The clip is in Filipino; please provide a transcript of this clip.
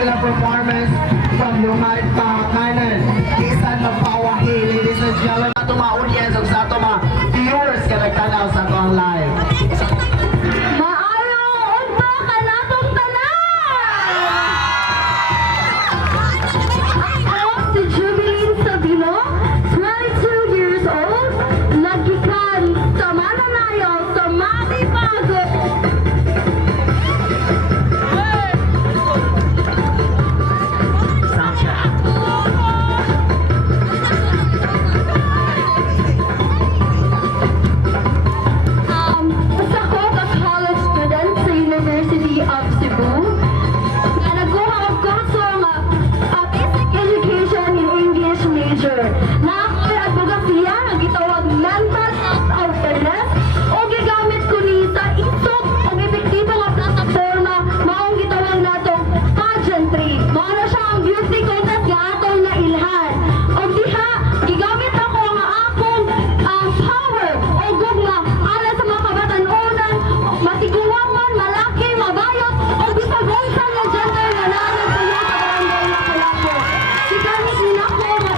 spectacular performance from Lumay Pakanan. Isan magpawahi, ladies and gentlemen. Sa itong mga audience o sa itong mga viewers ka nagtanaw sa itong live. Maayong unta ka natong tanan! Ako si Jubilin Sabino, 22 years old, nagikan sa Mananayaw sa Maribago. Basta ko ka college student sa University of Cebu. Na nagkuha og kurso nga basic education in English major. Na ako'y advokasya nga gitawag mental health awareness o gigamit ko ni sa isok o epektibo nga plataforma maong gitawag natong pageantry. Mao na siya ang beauty contest nga atong nailhan. O diha gigamit ako nga akong power o gugma alang sa mga kabatanunan, matiguangan, malaki, mabayot, o bisag unsa nga gender nga naanad sa iya sa barangay Lapu-Lapu. Gigamit din ako nga